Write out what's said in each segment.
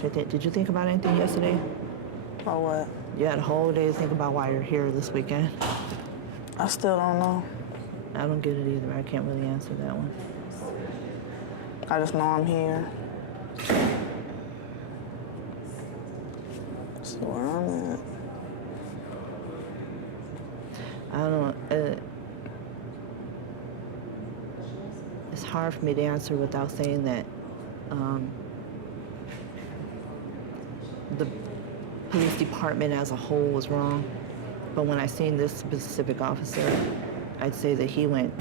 Did you think about anything yesterday? Or what? You had a whole day to think about why you're here this weekend. I still don't know. I don't get it either. I can't really answer that one. I just know I'm here. See where I'm at. I don't know. It's hard for me to answer without saying that the police department as a whole was wrong. But when I seen this specific officer, I'd say that he went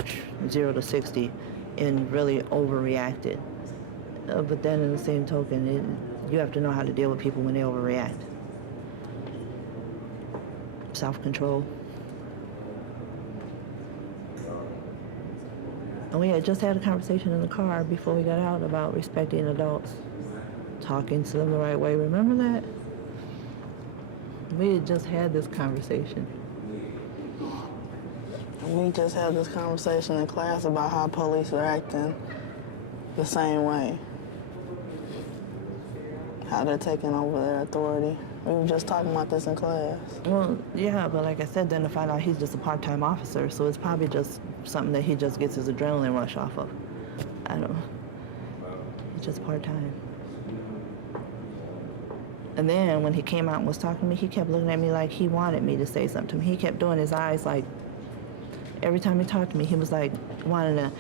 0 to 60 and really overreacted. But then in the same token, you have to know how to deal with people when they overreact. Self-control. And we had just had a conversation in the car before we got out about respecting adults, talking to them the right way. Remember that? We had just had this conversation. We just had this conversation in class about how police are acting the same way. How they're taking over their authority. We were just talking about this in class. Well, yeah, but like I said, then to find out he's just a part-time officer, so it's probably just something that he just gets his adrenaline rush off of. I don't know. It's just part-time. And then when he came out and was talking to me, he kept looking at me like he wanted me to say something to him. He kept doing his eyes like, every time he talked to me, he was like wanting to,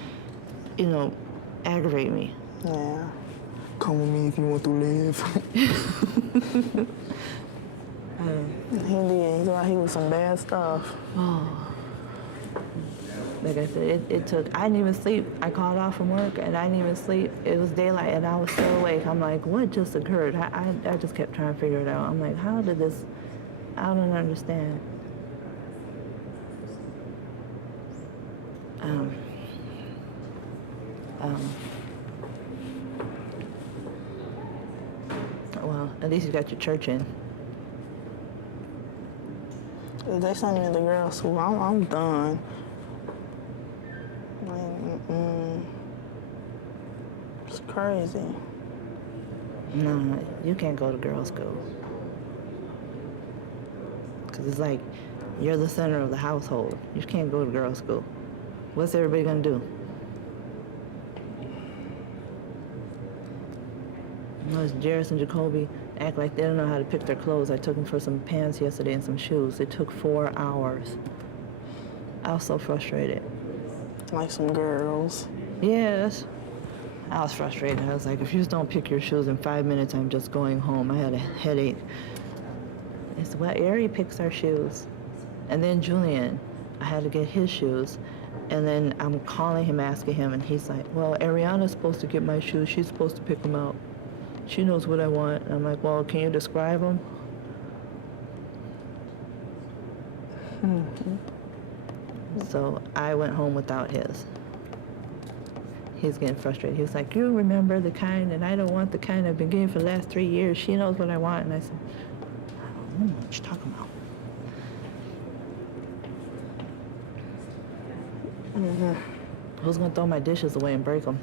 you know, aggravate me. Yeah. Come with me if you want to live. He did. He thought he was some bad stuff. Oh. Like I said, it took, I didn't even sleep. I called off from work and I didn't even sleep. It was daylight and I was still awake. I'm like, what just occurred? I just kept trying to figure it out. I'm like, how did this, I don't understand. Well, at least you got your church in. They sent me to girls' school. I'm done. It's crazy. No, you can't go to girls' school. Because it's like, you're the center of the household. You can't go to girls' school. What's everybody gonna do? Those Jairus and Jacoby act like they don't know how to pick their clothes. I took them for some pants yesterday and some shoes. It took 4 hours. I was so frustrated. Like some girls. Yes. I was frustrated. I was like, if you just don't pick your shoes in 5 minutes, I'm just going home. I had a headache. They said, well, Ari picks our shoes. And then Julian, I had to get his shoes. And then I'm calling him, asking him, and he's like, well, Ariana's supposed to get my shoes. She's supposed to pick them out. She knows what I want. And I'm like, well, can you describe them? So I went home without his. He's getting frustrated. He was like, you remember the kind, and I don't want the kind I've been getting for the last 3 years. She knows what I want. And I said, I don't know what you're talking about. Who's gonna throw my dishes away and break them?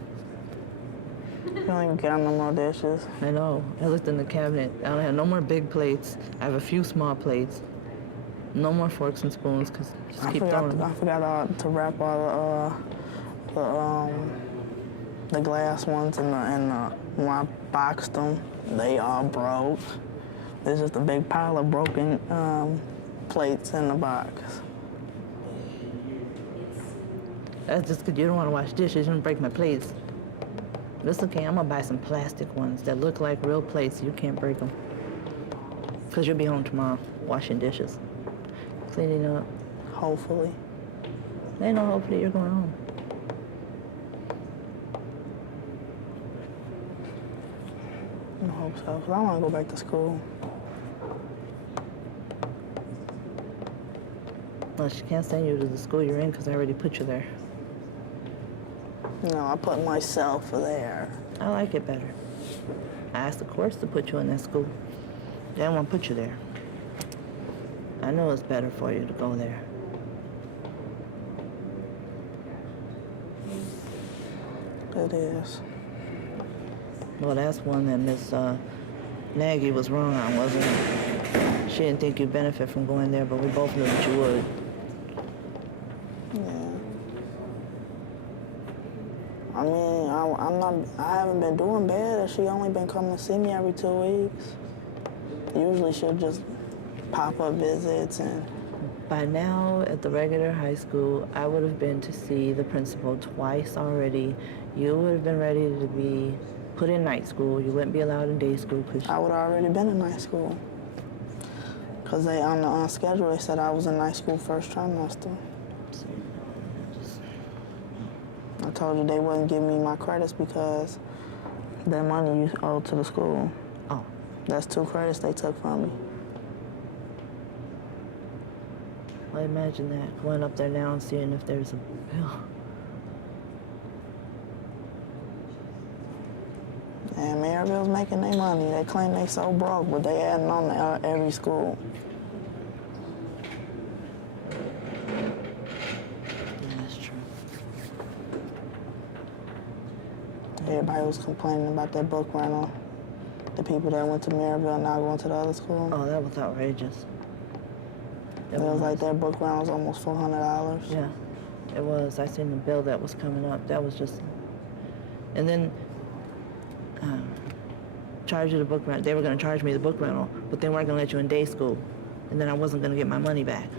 You don't even get on no more dishes. I know. I looked in the cabinet. I don't have no more big plates. I have a few small plates. No more forks and spoons, because just keep throwing them. I forgot to wrap all the glass ones in the when I boxed them, they all broke. There's just a big pile of broken plates in the box. That's just because you don't want to wash dishes. You don't break my plates. That's okay. I'm going to buy some plastic ones that look like real plates. You can't break them. Because you'll be home tomorrow washing dishes, cleaning up. Hopefully. They know hopefully you're going home. I hope so, because I want to go back to school. Well, she can't send you to the school you're in because I already put you there. No, I put myself there. I like it better. I asked the courts to put you in that school. They didn't want to put you there. I know it's better for you to go there. It is. Well, that's one that Miss Maggie was wrong on, wasn't it? She didn't think you'd benefit from going there, but we both knew that you would. Yeah. I mean, I haven't been doing bad. She only been coming to see me every 2 weeks. Usually she'll just pop up visits and. By now, at the regular high school, I would have been to see the principal twice already. You would have been ready to be put in night school. You wouldn't be allowed in day school. I would have already been in night school. Because they, on the schedule, they said I was in night school first trimester. I told you they wouldn't give me my credits because that money you owe to the school. Oh. That's 2 credits they took from me. Well, imagine that, going up there now and seeing if there's a bill. And Maryville's making their money. They claim they so broke, but they adding on to every school. That's true. Everybody was complaining about that book rental. The people that went to Maryville now going to the other school. Oh, that was outrageous. It was like that book rental was almost $400. Yeah, it was. I seen the bill that was coming up. That was just... And then charge you the book rental. They were going to charge me the book rental, but they weren't going to let you in day school. And then I wasn't going to get my money back.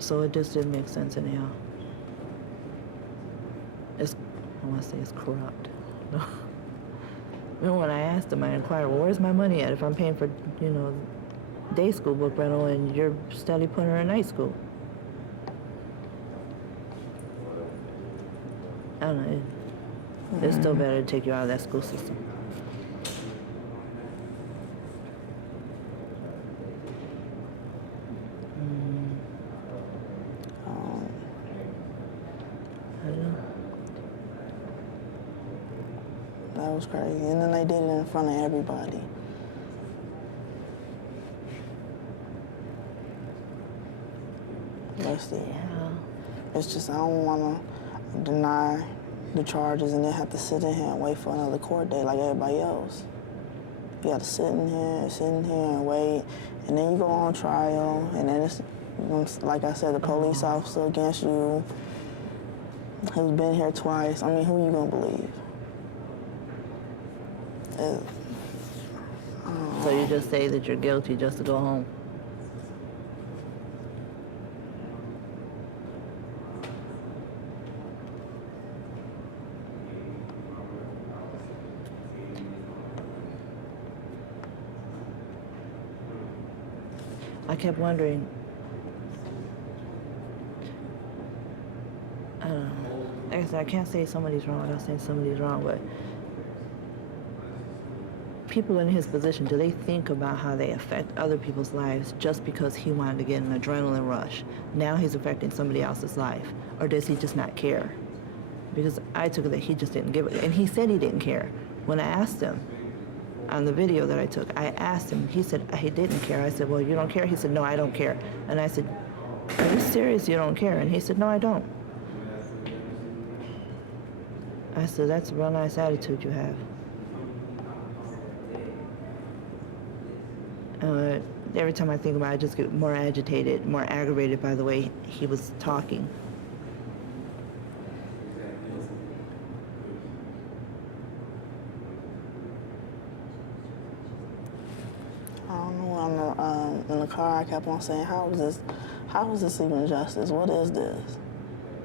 So it just didn't make sense anyhow. I want to say it's corrupt. When I asked them, I inquired, well, where's my money at if I'm paying for, day school book rental and you're steadily putting her in night school? I don't know. It's still better to take you out of that school system. I don't know. That was crazy. And then they did it in front of everybody. Yeah. It's just I don't want to deny the charges and then have to sit in here and wait for another court date like everybody else. You got to sit in here and wait, and then you go on trial, and then it's, like I said, the police officer against you who's been here twice. I mean, who you gonna believe? So you just say that you're guilty just to go home? I kept wondering, I don't know. Like I said, I can't say somebody's wrong without saying somebody's wrong, but people in his position, do they think about how they affect other people's lives just because he wanted to get an adrenaline rush? Now he's affecting somebody else's life. Or does he just not care? Because I took it that he just didn't give it. And he said he didn't care. When I asked him, on the video that I took, I asked him, he said he didn't care. I said, well, you don't care? He said, no, I don't care. And I said, are you serious you don't care? And he said, no, I don't. I said, that's a real nice attitude you have. Every time I think about it, I just get more agitated, more aggravated by the way he was talking. In the car, I kept on saying, how is this even justice? What is this?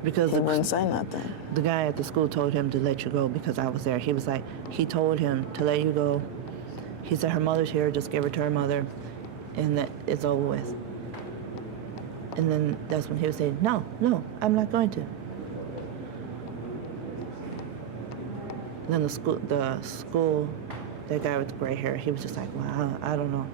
Because he wouldn't say nothing. The guy at the school told him to let you go because I was there. He was like, he told him to let you go. He said, her mother's here, just give her to her mother, and that it's over with. And then that's when he would say, no, I'm not going to. And then the school, that guy with the gray hair, he was just like, well, I don't know.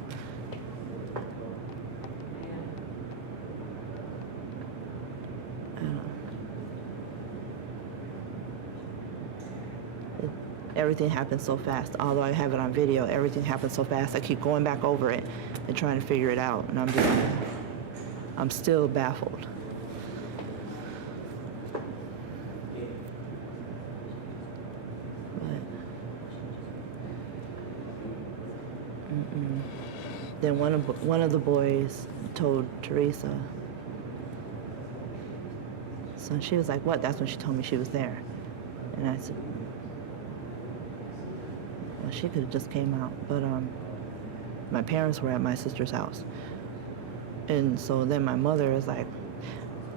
Everything happened so fast. Although I have it on video, everything happened so fast. I keep going back over it and trying to figure it out, and I'm still baffled. Then one of the boys told Teresa. So she was like, what? That's when she told me she was there. And I said, well, she could have just came out. But my parents were at my sister's house. And so then my mother was like,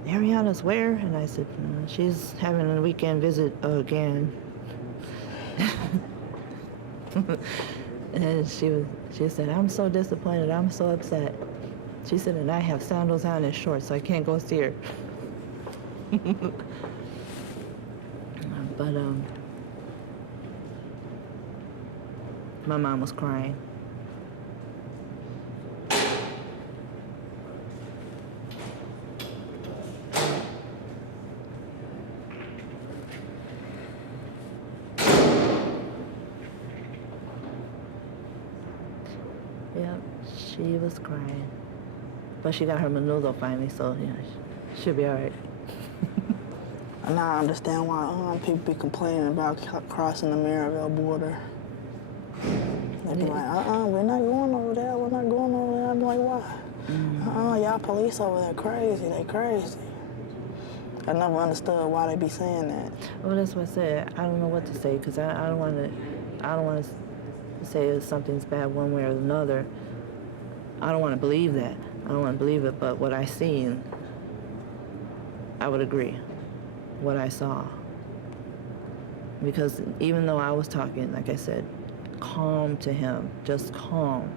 Ariana's where? And I said, she's having a weekend visit again. And she said, I'm so disappointed, I'm so upset. She said, and I have sandals on and shorts, so I can't go see her. But my mom was crying. Yeah, she was crying. But she got her menudo finally, so yeah, she'll be all right. And I understand why people be complaining about crossing the Maryville border. They be like, we're not going over there, we're not going over there. I'm like, why? Y'all police over there crazy, they crazy. I never understood why they be saying that. Well, that's what I said. I don't know what to say, because I don't want to say if something's bad one way or another. I don't want to believe that. I don't want to believe it, but what I seen, I would agree. What I saw. Because even though I was talking, like I said, calm to him, just calm,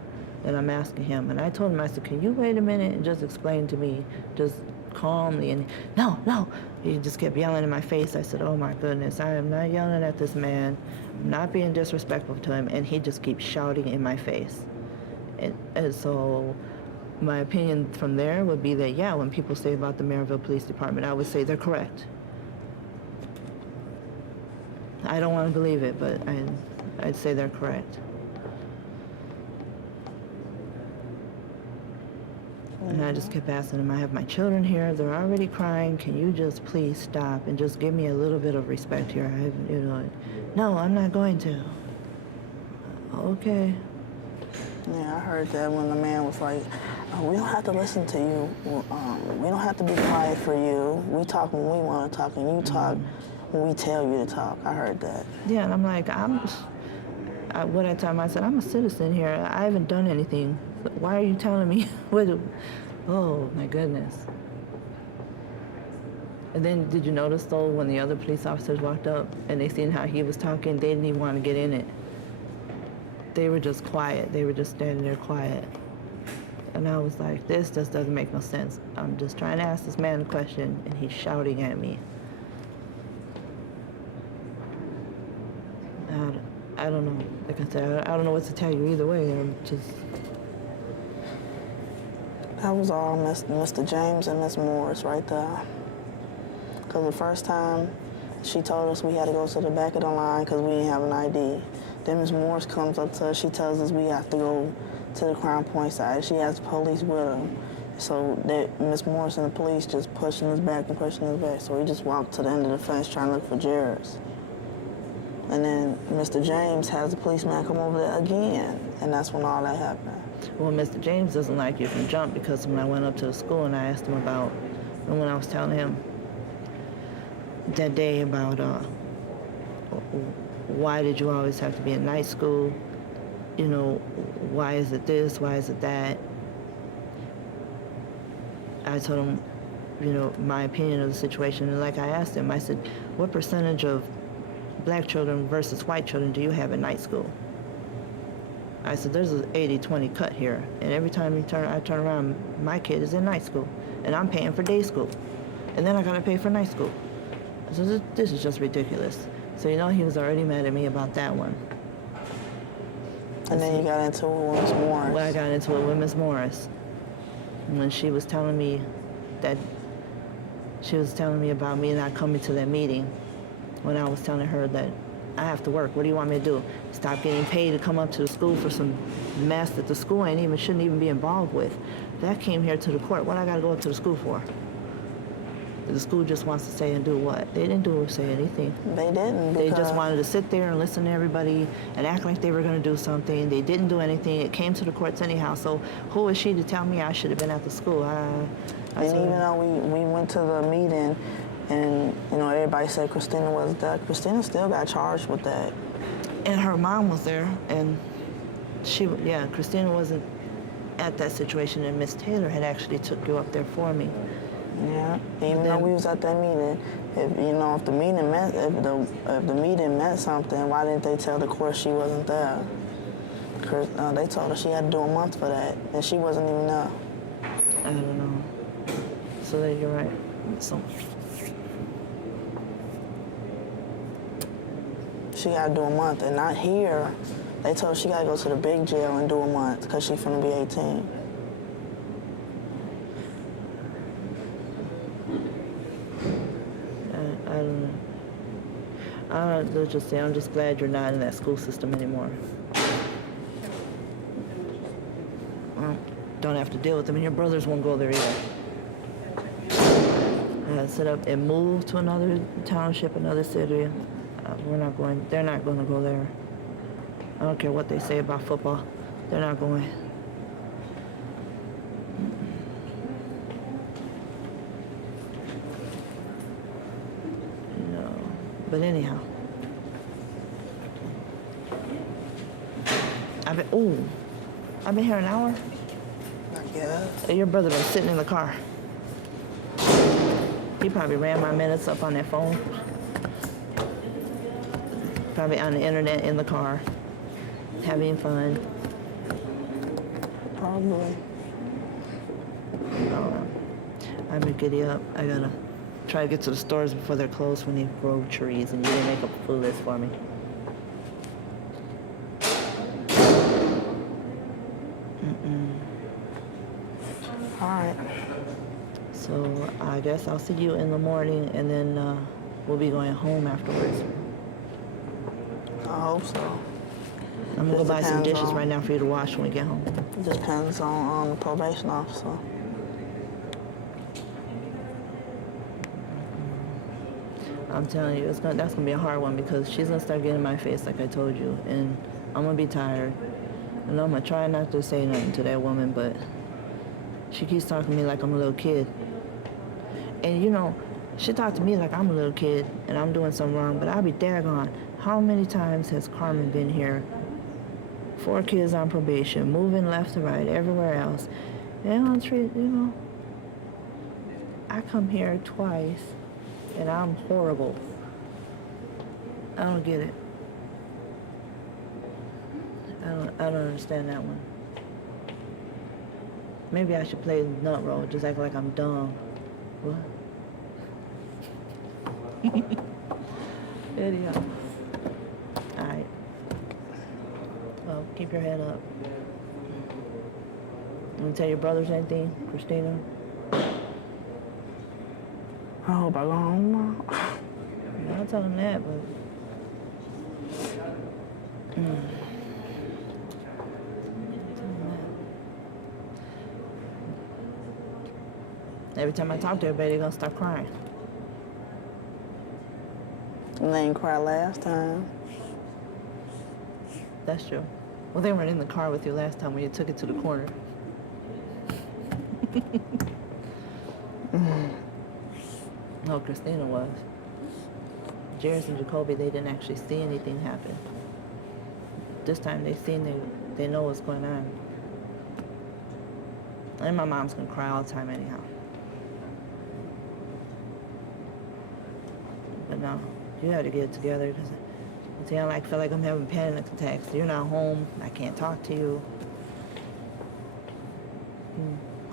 and I'm asking him, and I told him, I said, can you wait a minute and just explain to me, just calmly, and no, he just kept yelling in my face. I said, oh my goodness, I am not yelling at this man, I'm not being disrespectful to him, and he just keeps shouting in my face. And so my opinion from there would be that, yeah, when people say about the Maryville Police Department, I would say they're correct. I don't want to believe it, but I'd say they're correct. And I just kept asking him, I have my children here, they're already crying, can you just please stop and just give me a little bit of respect here? No, I'm not going to. Okay. Yeah, I heard that when the man was like, we don't have to listen to you. We don't have to be quiet for you. We talk when we want to talk, and you talk when we tell you to talk. I heard that. Yeah, and I'm like, what I told him, I said, I'm a citizen here. I haven't done anything. Why are you telling me? Oh, my goodness. And then did you notice, though, when the other police officers walked up and they seen how he was talking, they didn't even want to get in it. They were just quiet. They were just standing there quiet. And I was like, this just doesn't make no sense. I'm just trying to ask this man a question, and he's shouting at me. I don't know. Like I said, I don't know what to tell you either way. I'm just... That was all Mr. James and Miss Morris right there. Because the first time she told us we had to go to the back of the line because we didn't have an ID. Then Miss Morris comes up to us, she tells us we have to go to the Crown Point side. She has the police with her. So Miss Morris and the police just pushing us back and pushing us back. So we just walked to the end of the fence trying to look for Jairus. And then Mr. James has the policeman come over there again, and that's when all that happened. Well, Mr. James doesn't like you from jump, because when I went up to the school and I asked him about, and when I was telling him that day about why did you always have to be in night school, you know, why is it this, why is it that, I told him, you know, my opinion of the situation, and like I asked him, I said, what percentage of black children versus white children do you have in night school? I said, there's an 80-20 cut here, and every time I turn around, my kid is in night school, and I'm paying for day school, and then I gotta pay for night school. I said, this is just ridiculous. So you know he was already mad at me about that one. And then you got into it with Miss Morris. Well, I got into it with Miss Morris. When she was telling me about me not coming to that meeting, when I was telling her that I have to work. What do you want me to do? Stop getting paid to come up to the school for some mess that the school shouldn't even be involved with. That came here to the court. What I got to go up to the school for? The school just wants to say and do what? They didn't do or say anything. They didn't. They just because- wanted to sit there and listen to everybody and act like they were going to do something. They didn't do anything. It came to the courts anyhow. So who is she to tell me I should have been at the school? And even though we went to the meeting and, you know, everybody said Christina was there, Christina still got charged with that. And her mom was there, and Christina wasn't at that situation, and Miss Taylor had actually took you up there for me. Yeah, even though we was at that meeting, if the meeting meant something, why didn't they tell the court she wasn't there? They told her she had to do a month for that, and she wasn't even there. I don't know. So that you're right. So she got to do a month, and not here. They told her she got to go to the big jail and do a month because she's finna be 18. I don't know. Let's just say I'm just glad you're not in that school system anymore. Don't have to deal with them, and your brothers won't go there either. Set up and move to another township, another city. We're not going. They're not going to go there. I don't care what they say about football. They're not going. No. But anyhow. I've been here an hour. I guess. Your brother been sitting in the car. He probably ran my minutes up on that phone. Probably on the internet in the car, having fun. Probably. I'm gonna giddy up. I gotta try to get to the stores before they're closed when they grow trees, and you didn't make a full list for me. All right. So I guess I'll see you in the morning, and then we'll be going home afterwards. I hope so. I'm gonna go Just buy some depends dishes on- right now for you to wash when we get home. It depends on the probation officer. I'm telling you, that's gonna be a hard one because she's gonna start getting in my face like I told you, and I'm gonna be tired. And I'm gonna try not to say nothing to that woman, but she keeps talking to me like I'm a little kid. And she talked to me like I'm a little kid and I'm doing something wrong, but I'll be daggone. How many times has Carmen been here? 4 kids on probation, moving left to right, everywhere else. They don't treat, I come here twice and I'm horrible. I don't get it. I don't understand that one. Maybe I should play the nut role, just act like I'm dumb. What? Anyhow. Alright. Well, keep your head up. You want to tell your brothers anything, Christina? I hope I go home tomorrow. I'm not telling them that, but... Every time I talk to everybody, they're gonna start crying. And they didn't cry last time. That's true. Well, they weren't in the car with you last time when you took it to the corner. No, Christina was. Jairus and Jacoby, they didn't actually see anything happen. This time they know what's going on. And my mom's gonna cry all the time anyhow. But no, you have to get it together because I feel like I'm having panic attacks. You're not home. I can't talk to you.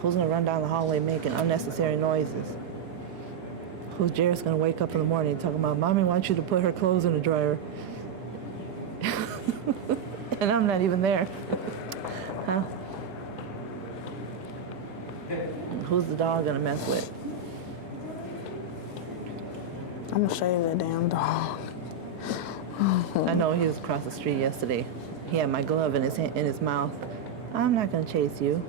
Who's gonna run down the hallway making unnecessary noises? Who's Jairus gonna wake up in the morning talking about, Mommy wants you to put her clothes in the dryer? And I'm not even there. Huh? Who's the dog gonna mess with? I'm gonna shave that damn dog. I know he was across the street yesterday. He had my glove in his mouth. I'm not gonna chase you.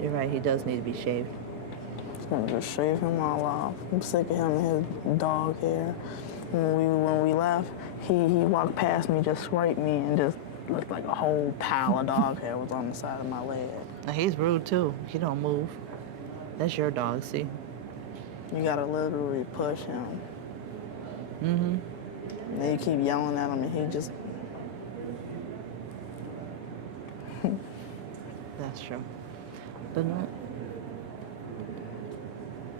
You're right, he does need to be shaved. gonna just shave him all off. I'm sick of him and his dog hair. When we left, he walked past me, just swiped me, and just looked like a whole pile of dog hair was on the side of my leg. Now, he's rude too. He don't move. That's your dog, see? You gotta literally push him. Mm-hmm. And then you keep yelling at him, and he just... That's true. But no.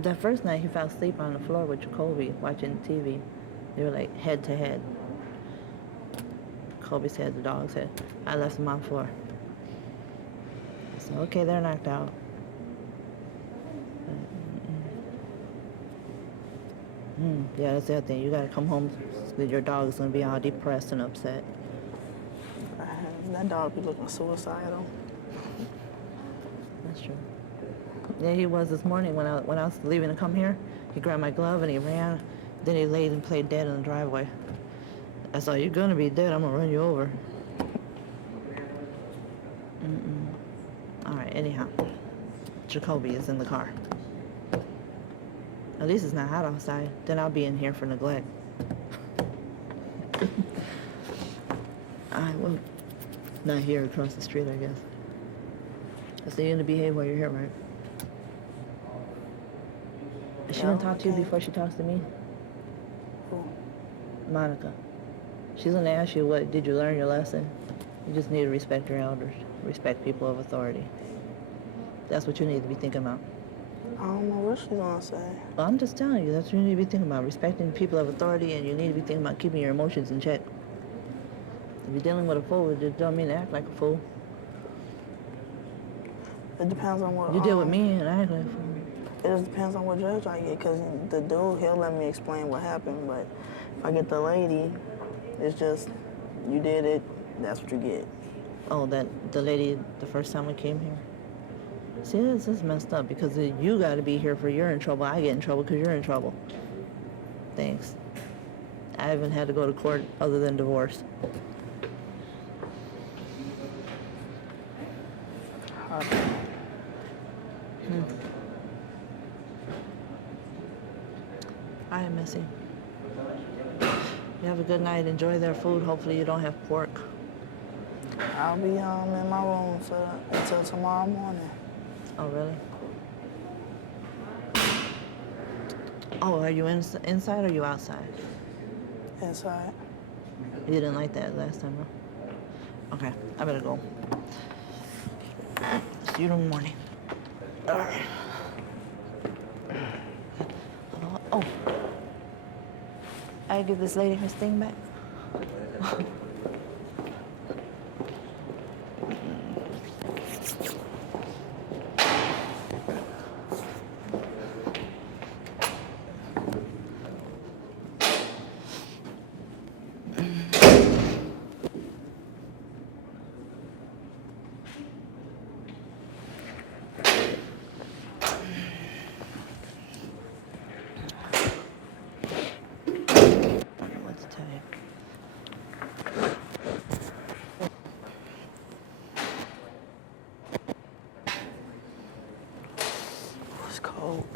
That first night, he fell asleep on the floor with Jacoby watching TV. They were like head to head. Kobe's head, the dog's head. I left him on the floor. So, okay, they're knocked out. Yeah, that's the other thing. You gotta come home with your dog is gonna be all depressed and upset. That dog be looking suicidal. That's true. Yeah, he was this morning when I was leaving to come here. He grabbed my glove and he ran. Then he laid and played dead in the driveway. I said, "You're gonna be dead. I'm gonna run you over." All right. Anyhow, Jacoby is in the car. At least it's not hot outside. Then I'll be in here for neglect. I will. Not here, across the street, I guess. So you're gonna behave while you're here, right? Is she gonna talk to you before she talks to me? Who? Monica. She's gonna ask you, what did you learn your lesson? You just need to respect your elders, respect people of authority. That's what you need to be thinking about. I don't know what she's gonna say. Well, I'm just telling you, that's what you need to be thinking about, respecting people of authority, and you need to be thinking about keeping your emotions in check. If you're dealing with a fool, it don't mean to act like a fool. It depends on what... You deal with me and I act like a fool. It just depends on what judge I get, because the dude, he'll let me explain what happened, but if I get the lady, it's just, you did it, that's what you get. Oh, that the lady the first time we came here? See, this is messed up because you got to be here for you're in trouble. I get in trouble because you're in trouble. Thanks. I haven't had to go to court other than divorce. Okay. All right, Missy. You have a good night. Enjoy their food. Hopefully you don't have pork. I'll be in my room until tomorrow morning. Oh, really? Oh, are you inside or are you outside? Inside. You didn't like that last time, huh? Okay, I better go. See you in the morning. All right. Oh. I give this lady her sting back. It's cold.